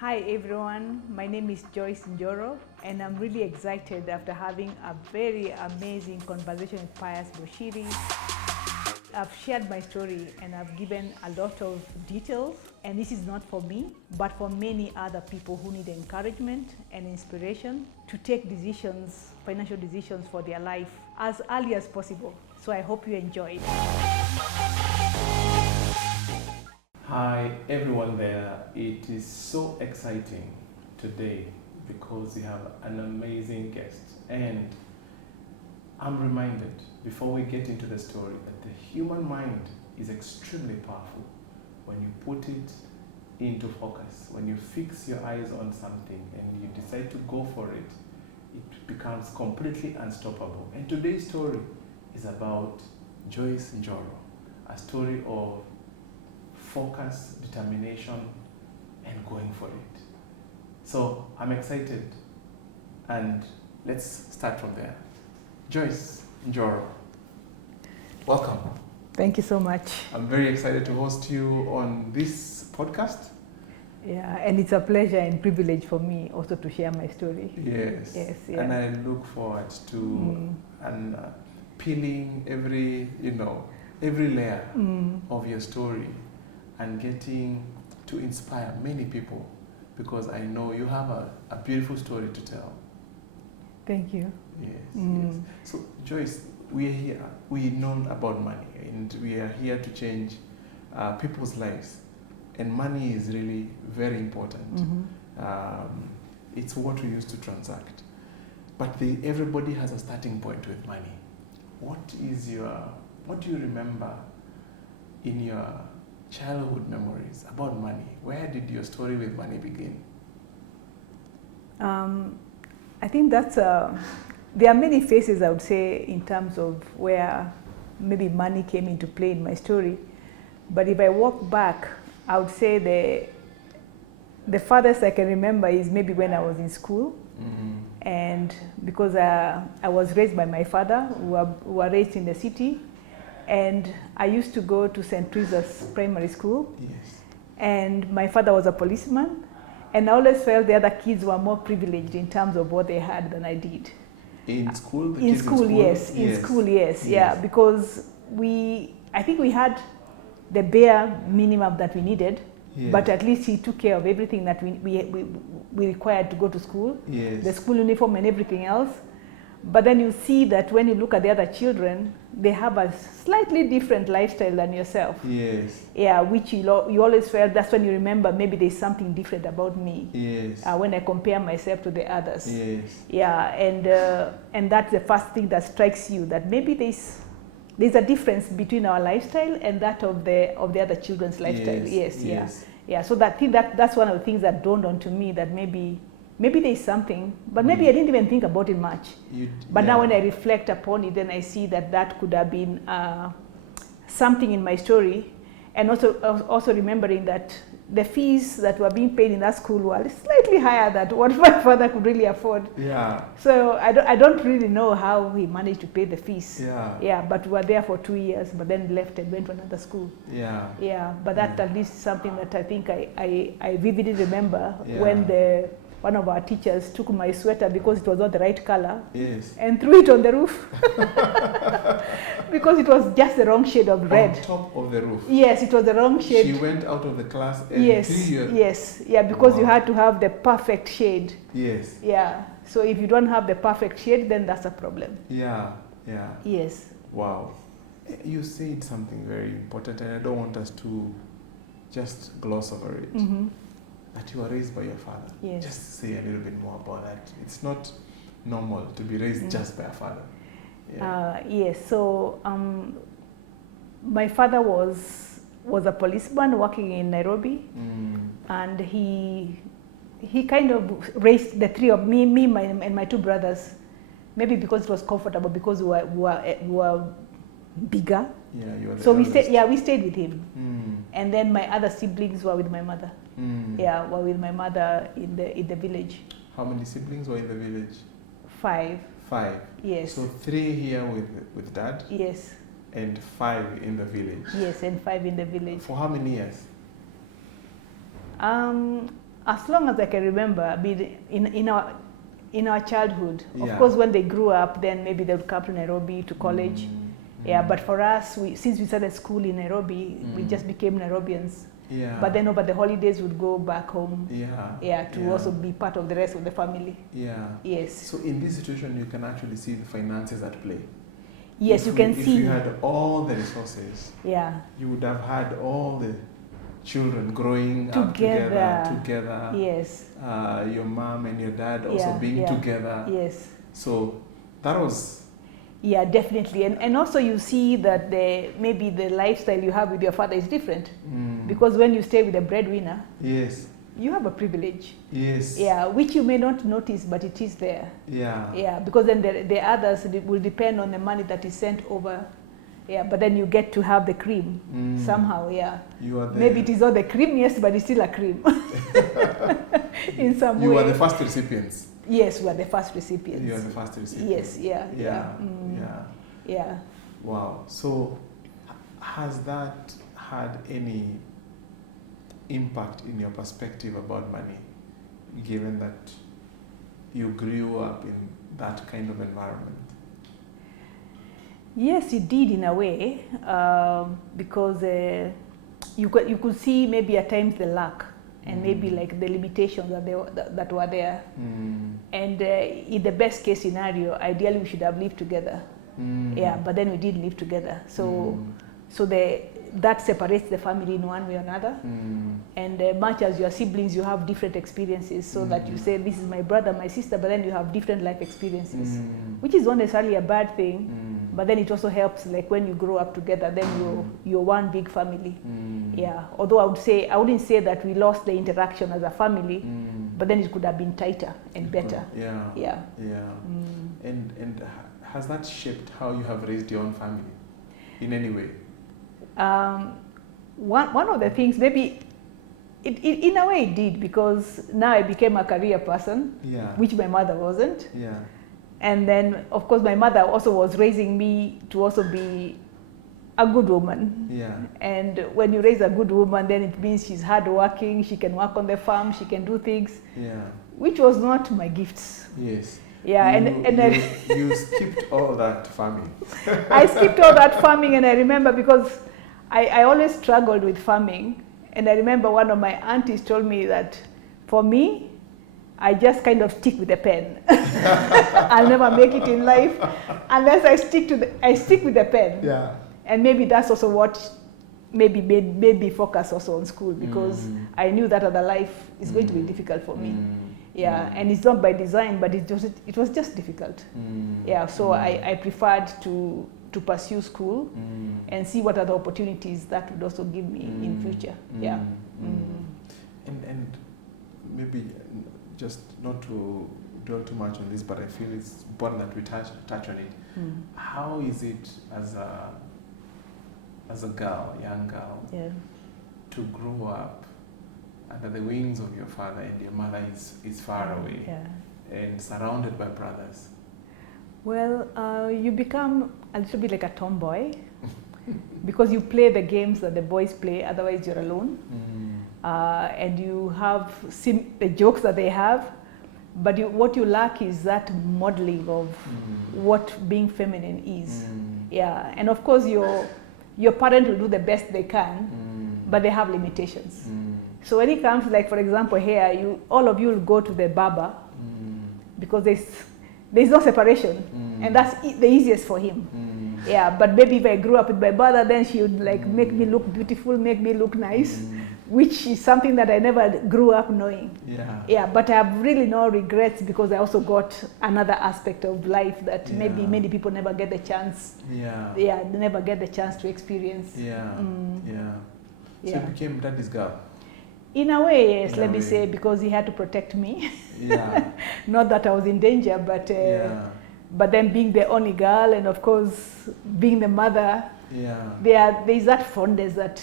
Hi everyone, my name is Joyce Njoro and I'm really excited after having a very amazing conversation with Pius Boshiri. I've shared my story and I've given a lot of details, and this is not for me, but for many other people who need encouragement and inspiration to take decisions, financial decisions for their life as early as possible. So I hope you enjoy it. Hi everyone there, it is so exciting today because we have an amazing guest, and I'm reminded before we get into the story that the human mind is extremely powerful when you put it into focus. When you fix your eyes on something and you decide to go for it, it becomes completely unstoppable. And today's story is about Joyce Njoro, a story of focus, determination, and going for it. So I'm excited, and let's start from there. Joyce Njoro, welcome. Thank you so much. I'm very excited to host you on this podcast. Yeah, and it's a pleasure and privilege for me also to share my story. Yes. Yes, yeah. And I look forward to peeling every layer of your story and getting to inspire many people, because I know you have a beautiful story to tell. Thank you. Yes, yes. So Joyce, we are here, we know about money, and we are here to change people's lives. And money is really very important. It's what we use to transact. But everybody has a starting point with money. What do you remember in your childhood memories about money? Where did your story with money begin? I think that's there are many phases, I would say, in terms of where maybe money came into play in my story. But if I walk back, I would say the farthest I can remember is maybe when I was in school. And because I was raised by my father, who were raised in the city, and I used to go to St. Teresa's Primary School. Yes. And my father was a policeman, and I always felt the other kids were more privileged in terms of what they had than I did. In school? In school, yes. In school, yes. Yeah, because I think we had the bare minimum that we needed, but at least he took care of everything that we required to go to school, the school uniform and everything else. But then you see that when you look at the other children, they have a slightly different lifestyle than yourself. Yes. Yeah, which you always felt, that's when you remember maybe there's something different about me. Yes. When I compare myself to the others. Yes. Yeah, and that's the first thing that strikes you, that maybe there's a difference between our lifestyle and that of the other children's lifestyle. Yes. Yeah. So that's one of the things that dawned onto me, that maybe there's something, but maybe I didn't even think about it much. But now when I reflect upon it, then I see that could have been something in my story. And also remembering that the fees that were being paid in that school were slightly higher than what my father could really afford. Yeah. So I don't really know how he managed to pay the fees. Yeah. Yeah, but we were there for 2 years, but then left and went to another school. Yeah. Yeah, but that's at least something that I think I vividly remember when one of our teachers took my sweater because it was not the right color, and threw it on the roof because it was just the wrong shade of red. On top of the roof? Yes, it was the wrong shade. She went out of the class and because you had to have the perfect shade. Yes. Yeah, so if you don't have the perfect shade, then that's a problem. Yeah. Yes. Wow. You said something very important, and I don't want us to just gloss over it. That you were raised by your father. Yes. Just say a little bit more about that. It's not normal to be raised just by a father. Yes. So my father was a policeman working in Nairobi, and he kind of raised the three of me, and my two brothers. Maybe because it was comfortable, because we were bigger. Yeah, you were the eldest. We stayed with him. And then my other siblings were with my mother. Were with my mother in the village. How many siblings were in the village? 5. 5? Yes. So 3 here with dad? Yes. And 5 in the village? Yes, and 5 in the village. For how many years? As long as I can remember, I mean, in our childhood, Yeah. of course, when they grew up, then maybe they would come to Nairobi to college. Yeah, but for us, since we started school in Nairobi, we just became Nairobians. Yeah. But then over the holidays, we'd go back home. Yeah. Yeah, to also be part of the rest of the family. Yeah. Yes. So in this situation, you can actually see the finances at play. Yes, you can see. If you had all the resources, yeah, you would have had all the children growing together. up together. Yes. Your mom and your dad also being together. Yes. So that was. Yeah, definitely. And also you see that maybe the lifestyle you have with your father is different. Because when you stay with a breadwinner, yes, you have a privilege. Yes. Yeah, which you may not notice, but it is there. Yeah. Yeah, because then the others will depend on the money that is sent over. Yeah, but then you get to have the cream somehow. Yeah. You are the, maybe it is not the creamiest, but it's still a cream. In some way. You are the first recipients. Yes, we are the first recipients. You are the first recipients. Yes. Yeah. Yeah. Yeah. Yeah. Yeah. Wow. So, has that had any impact in your perspective about money, given that you grew up in that kind of environment? Yes, it did in a way, because you could see maybe at times the lack and maybe like the limitations that were there. And in the best case scenario, ideally we should have lived together. Yeah, but then we didn't live together. So that separates the family in one way or another. And much as your siblings, you have different experiences, so that you say, this is my brother, my sister, but then you have different life experiences, which is not necessarily a bad thing, but then it also helps, like when you grow up together, then you're one big family. Yeah, although I wouldn't say that we lost the interaction as a family, but then it could have been tighter and better. Yeah. Yeah. Yeah. And has that shaped how you have raised your own family in any way? One of the things, maybe it in a way it did, because now I became a career person, which my mother wasn't. Yeah. And then, of course, my mother also was raising me to also be a good woman. Yeah. And when you raise a good woman, then it means she's hardworking, she can work on the farm, she can do things, which was not my gifts. Yes. Yeah, you skipped all that farming. I skipped all that farming, and I remember because I always struggled with farming, and I remember one of my aunties told me that for me, I just kind of stick with the pen. I'll never make it in life unless I stick with the pen. Yeah. And maybe that's also what maybe made me focus also on school, because I knew that other life is going to be difficult for me. Yeah, and it's not by design, but it was just difficult. Yeah, so I preferred to pursue school and see what other opportunities that would also give me in future. Yeah. And maybe just not to dwell too much on this, but I feel it's important that we touch on it. How is it as a girl, young girl, to grow up under the wings of your father, and your mother is far away and surrounded by brothers? Well, you become a little bit like a tomboy because you play the games that the boys play, otherwise you're alone. And you have the jokes that they have, but what you lack is that modeling of what being feminine is. Yeah, and of course your parents will do the best they can, but they have limitations. So when it comes, like for example here, all of you will go to the barber because there's no separation, and that's the easiest for him. Yeah, but maybe if I grew up with my mother, then she would like make me look beautiful, make me look nice, which is something that I never grew up knowing. Yeah, but I have really no regrets, because I also got another aspect of life that maybe many people never get the chance. They never get the chance to experience. So you became daddy's girl. In a way, yes, let me say, because he had to protect me. Not that I was in danger, but then being the only girl, and of course being the mother, there's that fondness that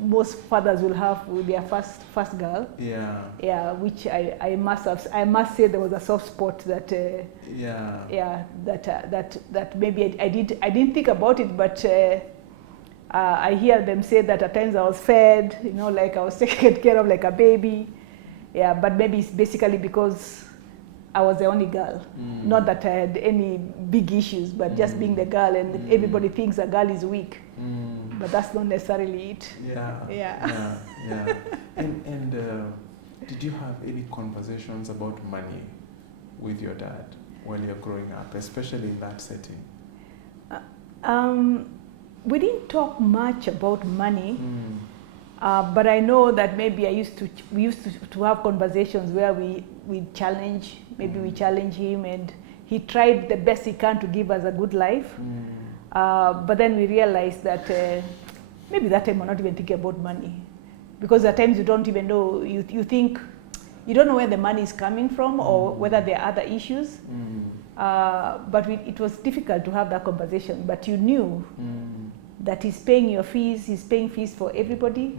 most fathers will have with their first girl. Which I must say there was a soft spot that that maybe I didn't think about it, but I hear them say that at times I was fed, like I was taken care of like a baby. Yeah, but maybe it's basically because I was the only girl. Not that I had any big issues, but just being the girl, and everybody thinks a girl is weak. But that's not necessarily it. Yeah. And did you have any conversations about money with your dad while you're growing up, especially in that setting? We didn't talk much about money, but I know that maybe we used to have conversations where we challenge him, and he tried the best he can to give us a good life. But then we realized that maybe that time we're not even thinking about money, because at times you don't even know, you think, you don't know where the money is coming from or whether there are other issues. But it was difficult to have that conversation, but you knew that he's paying your fees, he's paying fees for everybody.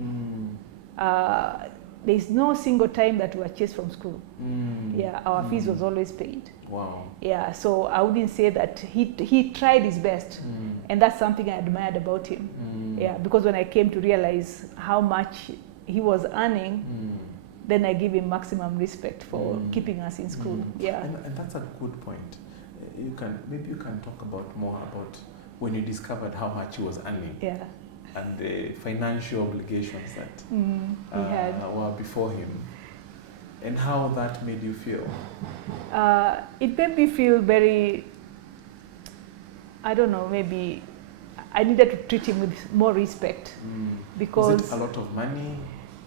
There's no single time that we were chased from school. Yeah, our fees was always paid. Wow. Yeah, so I wouldn't say that he tried his best, and that's something I admired about him. Yeah, because when I came to realize how much he was earning, then I give him maximum respect for keeping us in school. Yeah, and that's a good point. Maybe you can talk more about when you discovered how much he was earning. Yeah. And the financial obligations that he had were before him, and how that made you feel. It made me feel very, I don't know, maybe I needed to treat him with more respect. Because was it a lot of money?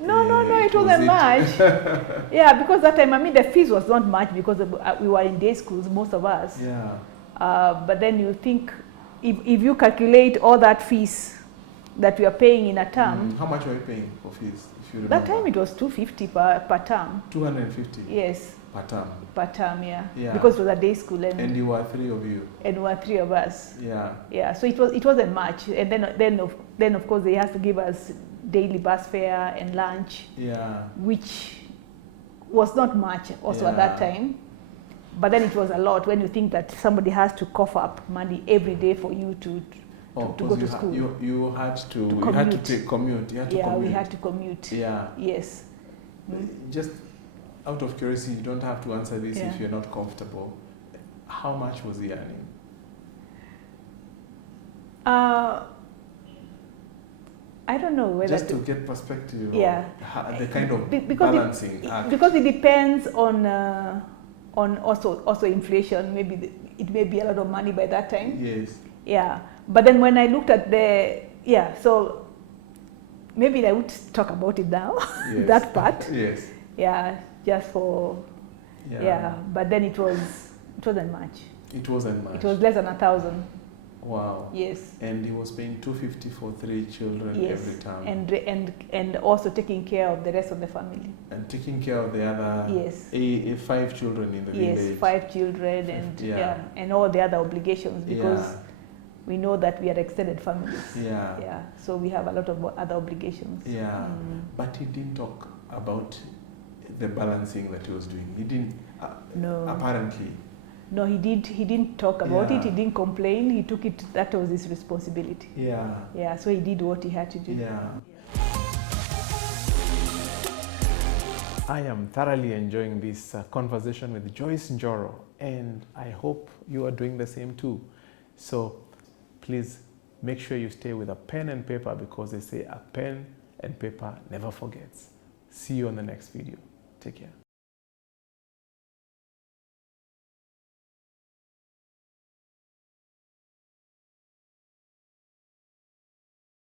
No, it wasn't much. Yeah, because that time, I mean, the fees was not much because we were in day schools, most of us. Yeah. But then you think, if you calculate all that fees that we are paying in a term. How much were you paying for fees, if you remember? That time it was 250 per term. 250? Yes. Per term? Per term, yeah. Because it was a day school. And you were 3 of you? And we were 3 of us. Yeah. Yeah, so it wasn't much. And then of course they had to give us daily bus fare and lunch. Yeah. Which was not much also at that time. But then it was a lot when you think that somebody has to cough up money every day for you to go to school. You had to commute. We had to commute. Yeah. Yes. Just out of curiosity, you don't have to answer this if you're not comfortable. How much was he earning? I don't know whether just to get perspective. Yeah. The kind of balancing act. Because it depends on also inflation. Maybe it may be a lot of money by that time. Yes. Yeah. But then when I looked at so maybe I would talk about it now. Yes. That part. Yes. Yeah. Just for. Yeah. But then it wasn't much. It wasn't much. It was less than 1,000. Wow. Yes. And he was paying 250 for 3 children every time. And also taking care of the rest of the family. And taking care of the other 5 children in the village. Yes, 5 children and all the other obligations, because we know that we are extended families. Yeah. Yeah. So we have a lot of other obligations. Yeah. But he didn't talk about the balancing that he was doing. He didn't. No. Apparently. No, he didn't talk about it. He didn't complain. He took it, that was his responsibility. Yeah. Yeah, so he did what he had to do. Yeah. I am thoroughly enjoying this conversation with Joyce Njoro, and I hope you are doing the same too. So please make sure you stay with a pen and paper, because they say a pen and paper never forgets. See you on the next video. Take care.